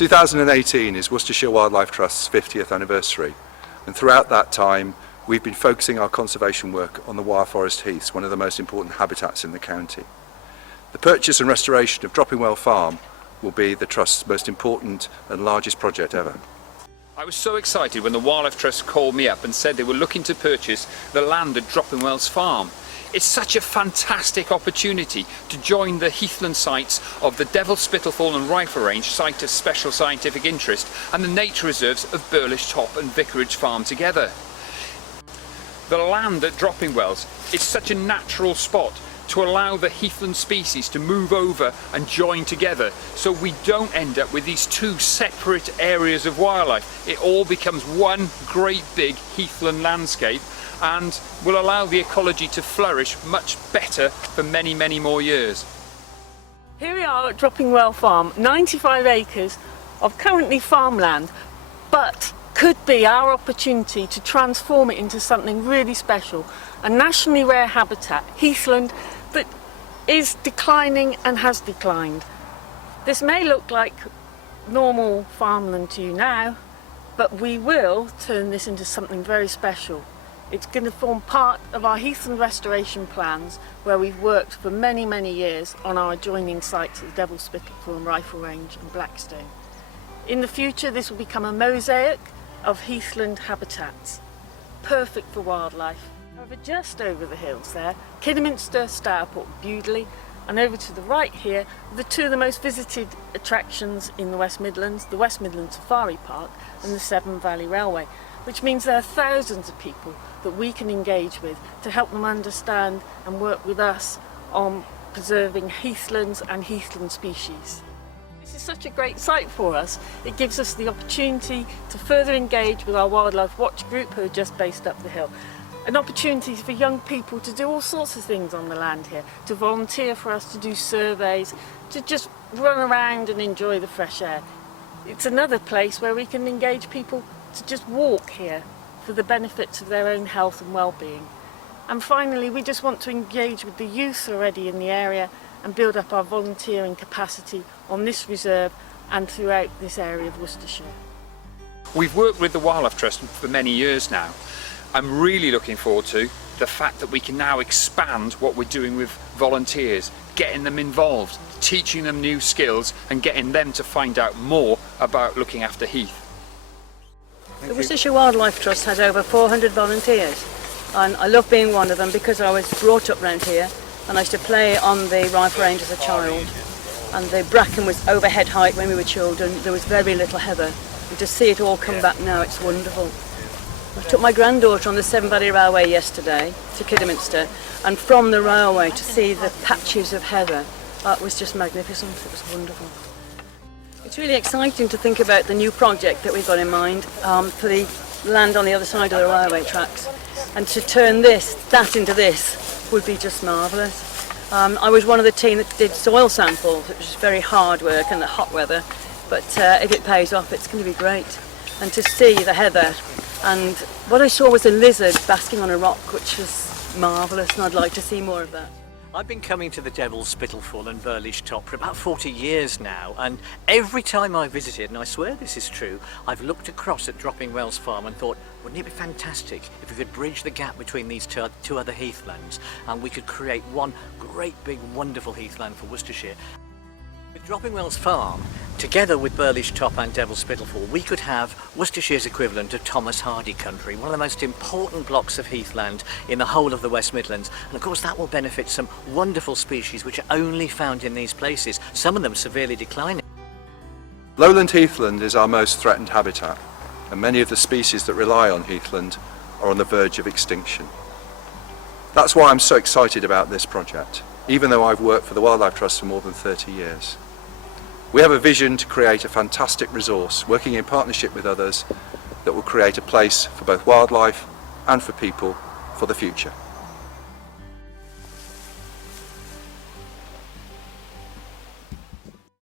2018 is Worcestershire Wildlife Trust's 50th anniversary, and throughout that time we've been focusing our conservation work on the wild forest heaths, one of the most important habitats in the county. The purchase and restoration of Dropping Well Farm will be the Trust's most important and largest project ever. I was so excited when the Wildlife Trust called me up and said they were looking to purchase the land at Dropping Wells Farm. It's such a fantastic opportunity to join the heathland sites of the Devil's Spittlefall and Rifle Range, site of special scientific interest, and the nature reserves of Burlish Top and Vicarage Farm together. The land at Dropping Wells is such a natural spot to allow the heathland species to move over and join together, so we don't end up with these two separate areas of wildlife. It all becomes one great big heathland landscape and will allow the ecology to flourish much better for many, many more years. Here we are at Dropping Well Farm, 95 acres of currently farmland, but could be our opportunity to transform it into something really special, a nationally rare habitat, heathland, that is declining and has declined. This may look like normal farmland to you now, but we will turn this into something very special. It's going to form part of our heathland restoration plans, where we've worked for many, many years on our adjoining sites at the Devil's Spittlefall and Rifle Range and Blackstone. In the future, this will become a mosaic of heathland habitats, perfect for wildlife. However, just over the hills there, Kidderminster, Stourport and Bewdley, and over to the right here are the two of the most visited attractions in the West Midlands, the West Midlands Safari Park and the Severn Valley Railway, which means there are thousands of people that we can engage with to help them understand and work with us on preserving heathlands and heathland species. This is such a great site for us. It gives us the opportunity to further engage with our Wildlife Watch group, who are just based up the hill. An opportunity for young people to do all sorts of things on the land here, to volunteer for us, to do surveys, to just run around and enjoy the fresh air. It's another place where we can engage people to just walk here for the benefits of their own health and well-being. And finally, we just want to engage with the youth already in the area and build up our volunteering capacity on this reserve and throughout this area of Worcestershire. We've worked with the Wildlife Trust for many years now. I'm really looking forward to the fact that we can now expand what we're doing with volunteers, getting them involved, teaching them new skills and getting them to find out more about looking after heath. The Worcestershire Wildlife Trust has over 400 volunteers, and I love being one of them because I was brought up round here and I used to play on the Rifle Range as a child, and the bracken was overhead height when we were children. There was very little heather, and to see it all come back now, it's wonderful. I took my granddaughter on the Severn Valley Railway yesterday to Kidderminster, and from the railway to see the patches of heather, that was just magnificent. It was wonderful. It's really exciting to think about the new project that we've got in mind for the land on the other side of the railway tracks, and to turn that into this would be just marvellous. I was one of the team that did soil samples, which was very hard work in the hot weather, but if it pays off, it's going to be great. And to see the heather, and what I saw was a lizard basking on a rock, which was marvellous, and I'd like to see more of that. I've been coming to the Devil's Spittlefall and Burlish Top for about 40 years now, and every time I visited, and I swear this is true, I've looked across at Dropping Wells Farm and thought, wouldn't it be fantastic if we could bridge the gap between these two other heathlands, and we could create one great big wonderful heathland for Worcestershire. With Dropping Wells Farm, together with Burlish Top and Devil's Spittlefall, we could have Worcestershire's equivalent of Thomas Hardy country, one of the most important blocks of heathland in the whole of the West Midlands. And of course that will benefit some wonderful species which are only found in these places, some of them severely declining. Lowland heathland is our most threatened habitat, and many of the species that rely on heathland are on the verge of extinction. That's why I'm so excited about this project, even though I've worked for the Wildlife Trust for more than 30 years. We have a vision to create a fantastic resource, working in partnership with others, that will create a place for both wildlife and for people for the future.